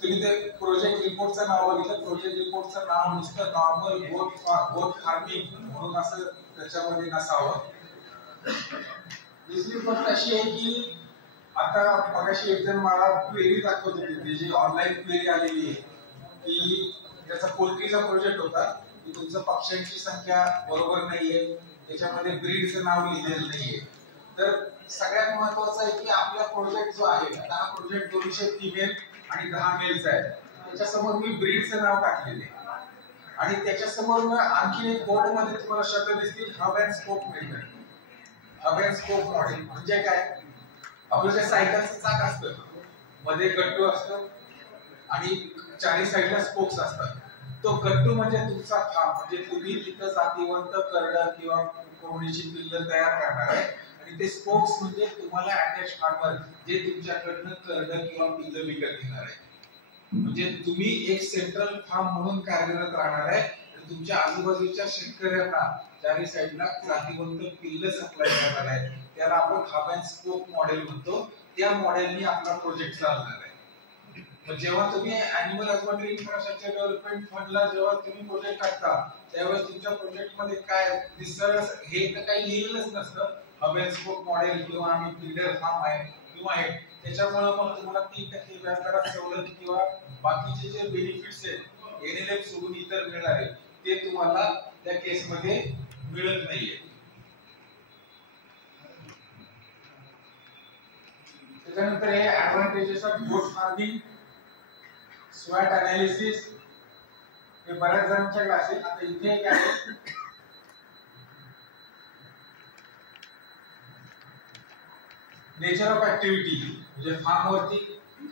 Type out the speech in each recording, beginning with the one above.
तुम्ही ते प्रोजेक्ट रिपोर्टचं नाव बघितलं. प्रोजेक्ट रिपोर्टचं नाव नुसतं नॉर्मल गोट फार्मिंग म्हणून असं त्याच्यामध्ये नसावं. दुसरी गोष्ट अशी आहे की आता मगाशी एक जण मला क्वेरी दाखवत होती, जी ऑनलाईन क्वेरी आलेली आहे की त्याचा पोल्ट्रीचा प्रोजेक्ट होता की तुमचं पक्ष्यांची संख्या बरोबर नाहीये, त्याच्यामध्ये ब्रीडचं नाव लिहिलेलं नाहीये. तर सगळ्यात महत्वाचं आहे की आपला प्रोजेक्ट जो आहे, आता हा प्रोजेक्ट 200 फिमेल आणि 10 मेलचा आहे, त्याच्यासमोर मी ब्रीडचं नाव टाकलेलं आहे आणि त्याच्यासमोर आणखी एक बोर्ड मध्ये तुम्हाला शब्द दिसतील, hub and scope method. Hub and scope model म्हणजे काय? आपलं जे सायकलचं चाक असतं, मध्ये गट्टू असतं आणि चारी साईडला स्पोक्स असतात. तो गट्टू म्हणजे तुमचा फार्म, म्हणजे तुम्ही तिथं जातीवंत करड किंवा कोंबडीची पिल्लं तयार करणार आहे आणि ते स्पोक्स म्हणजे तुम्हाला अटॅच फार्मर जे तुमच्याकडनं करड किंवा पिल्लं विकत घेणार आहे. म्हणजे तुम्ही एक सेंट्रल फार्म म्हणून कार्यरत राहणार आहे आणि तुमच्या आजूबाजूच्या शेतकऱ्यांना चारी साईडला जातीवंत पिल्लं सप्लाय करणार आहे. त्याला आपण हब अँड स्पोक मॉडेल म्हणतो. त्या मॉडेलनी आपला प्रोजेक्ट चालणार आहे. मग जेव्हा तुम्ही ॲनिमल हजबंडरी इन्फ्रास्ट्रक्चर डेव्हलपमेंट फंडला जेव्हा तुम्ही प्रोजेक्ट टाकता, त्यावेळेस तुमच्या प्रोजेक्ट मध्ये काय दिसतं हे तर काही लिहिलेलंच नसतं. हब अँड स्पोक मॉडेल किंवा आम्ही बिल्डर फार्म आहे किंवा आहे, त्याच्यामुळे मग तुम्हाला 3% व्याजदरात सवलत किंवा बाकीचे जे बेनिफिट्स आहेत एनएलएफ सोडून इतर मिळणारे ते तुम्हाला त्या केसमध्ये मिळत नाहीये. त्याच्यानंतर हे ऍडव्हान्टेजेस ऑफ गोट फार्मिंग, स्वॅट अनालिसिस, हे बऱ्याच जणांच्याकडे असेल. आता इथे एक आहे नेचर ऑफ ऍक्टिव्हिटी, म्हणजे फार्म वरती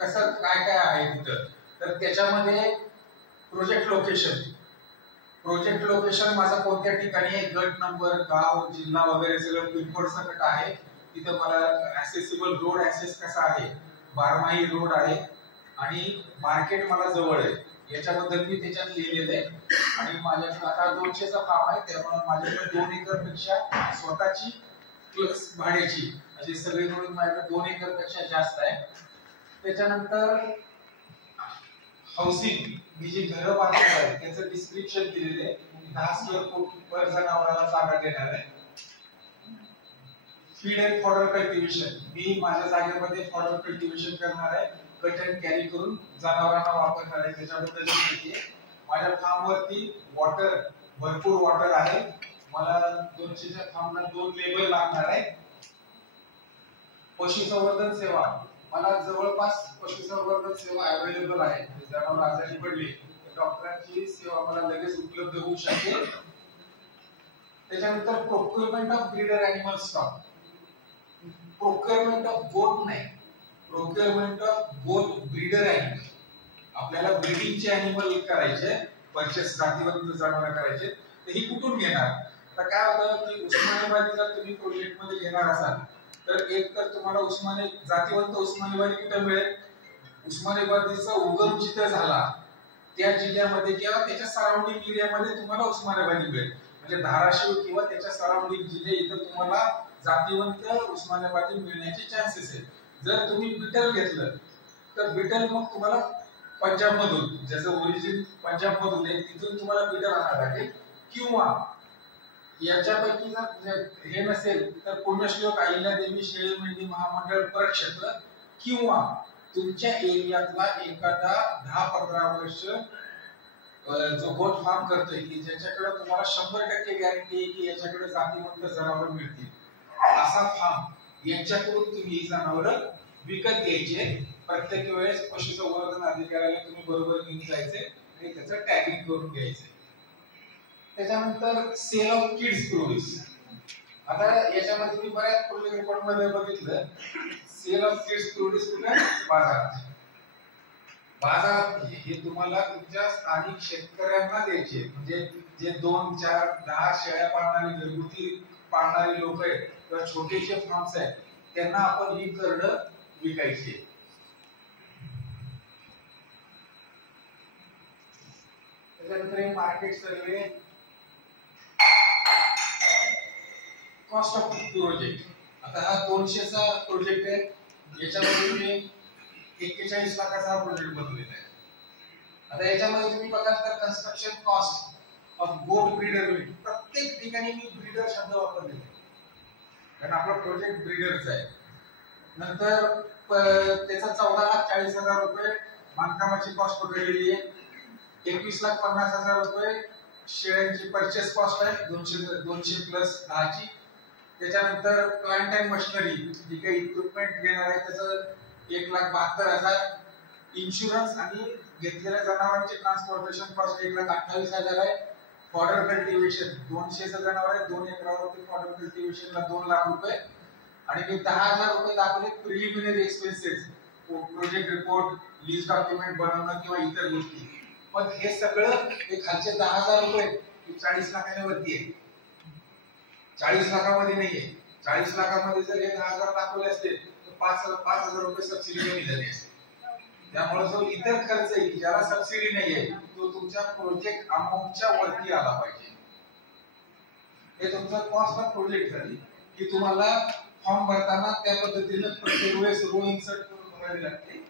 कसं काय काय आहे तिथं. तर त्याच्यामध्ये प्रोजेक्ट लोकेशन माझा कोणत्या ठिकाणी आहे, गट नंबर, गाव, जिल्हा वगैरे सगळं पिनकोड सकट आहे. तिथं मला ऍसेसिबल रोड ऍक्सेस कसा आहे, बारमाही रोड आहे आणि मार्केट मला जवळ आहे, याच्याबद्दल मी त्याच्यात लिहिलेलं आहे. आणि माझ्याकडे आता 200चा फार्म आहे, त्यामुळे माझ्याकडे 2 एकर पेक्षा स्वतःची प्लस भाड्याची अशी सगळी मिळून माझ्याकडे 2 एकर पेक्षा जास्त आहे. त्याच्यानंतर हाऊसिंग, मी जी घरं बांधणार आहे त्याचं डिस्क्रिप्शन दिलेलं आहे. 10 स्क्वेअर फूट पर जनावराला जागा देणार आहे. फीड अँड फॉडर कल्टिव्हेशन, मी माझ्या जागेमध्ये फॉडर कल्टिव्हेशन करणार आहे, कट अँड कॅरी करून जनावरांना वापरणार आहे, त्याच्याबद्दल माहिती आहे. माझ्या फार्म वरती वॉटर, भरपूर वॉटर आहे. मला 200च्या फार्मला 2 लेबर लागणार आहे. पशुसंवर्धन सेवा, मला जवळपास पशुसंवर्धन सेवा अवेलेबल आहे. जनावर आजारी पडली तर डॉक्टरांची सेवा मला लगेच उपलब्ध होऊ शकेल. त्याच्यानंतर procurement of breeder animal stock, procurement of goat नाही, procurement of goat breeder animal. आपल्याला ब्रीडिंगचे अॅनिमल करायचे, परचेस जातीवंत जनावर करायचे, तर ही कुठून घेणार? तर काय होतं की उस्मानाबादी जर तुम्ही प्रोजेक्ट मध्ये घेणार असाल तर एक तर तुम्हाला जातीवंत उस्मानाबादी कुठे मिळेल? उस्मानाबादीचा उगम जिथे झाला त्या जिल्ह्यामध्ये किंवा त्याच्या सराउंडिंग एरियामध्ये तुम्हाला उस्मानाबादी मिळेल. म्हणजे धाराशिव किंवा त्याच्या सराउंडिंग जिल्हे इथं तुम्हाला जातीवंत उस्मानाबादी मिळण्याचे चान्सेस आहेत. जर तुम्ही बिटल घेतलं तर बिटल मग तुम्हाला पंजाब मधून, ज्याचं ओरिजिन पंजाब मधून आहे, तिथून तुम्हाला बिटल आणावं लागेल. किंवा याच्यापैकी जर हे नसेल तर पुण्यश्लोक अहिल्यादेवी शेळी मेंढी महामंडळ प्रक्षेत्र किंवा तुमच्या एरियातला एखादा 10-15 वर्ष जो गोट फार्म करतोय की ज्याच्याकडे तुम्हाला 100% गॅरंटी आहे की याच्याकडे जातीवंत जनावर मिळतील, असा फार्म यांच्याकडून तुम्ही ही जनावर विकत घ्यायचे. प्रत्येक वेळेस पशुसंवर्धन अधिकाऱ्याला तुम्ही बरोबर घेऊन जायचे आणि त्याचं टॅगिंग करून घ्यायचे. त्याच्यानंतर सेल ऑफ किड्स प्रोड्यूस, आता याच्यामध्ये मी बऱ्याच प्रोजेक्ट रिपोर्ट मध्ये बघितलं, सेल ऑफ किड्स प्रोड्यूस कुठे? बाजारात हे तुम्हाला तुमच्या स्थानिक शेतकऱ्यांना द्यायचे. म्हणजे जे 2, 4, 10 शेळ्या पाळणारी घरगुती पाळणारी लोक आहेत किंवा छोटेसे फार्म्स आहेत त्यांना आपण ही करडं विकायची. त्याच्यानंतर market survey, cost of project. आता हा 200चा प्रोजेक्ट आहे, याच्यामध्ये तुम्ही 41 लाखाचा हा प्रोजेक्ट बनवलेला आहे. आता याच्यामध्ये तुम्ही बघाल तर construction cost of goat breeder unit, प्रत्येक ठिकाणी मी ब्रीडर शब्द वापरलेला आहे कारण आपला प्रोजेक्ट ब्रीडरचा आहे. नंतर त्याचा 14,40,000 रुपये बांधकामाची कॉस्ट पकडलेली आहे. 21,50,000 रुपये शेअरची परचेस कॉस्ट आहे, 200 प्लस 10ची. त्याच्यानंतर प्लांट अँड मशिनरी जी काही इक्विपमेंट घेणार आहे त्याचं 1,72,000. इन्शुरन्स आणि घेतलेल्या जनावरांची ट्रान्सपोर्टेशन कॉस्ट 1,28,000 आहे. फॉडर कल्टिवेशन 200चं जनावर आहे, 2 एकरावरती फॉडर कल्टिवेशनला 2 लाख रुपये. आणि मी 10,000 रुपये दाखवले preliminary expenses, project report, lease document बनवणं किंवा इतर गोष्टी. पण हे सगळं हे खालचे 10,000 रुपये 40 लाखांवरती आहे, 40 लाखामध्ये नाहीये. 40 लाखामध्ये जर हे 10,000 दाखवले असते तर 5,000 रुपये सबसिडी कमी झाली असते. त्यामुळे जो इतर खर्च आहे ज्याला सबसिडी नाहीये तो तुमच्या प्रोजेक्ट अमाऊंटच्या वरती आला पाहिजे. हे तुमचं कॉस्ट ऑफ प्रोजेक्ट झाली की तुम्हाला फॉर्म भरताना त्या पद्धतीने प्रत्येक वेळेस रो इन्सर्ट करून भरावी लागते.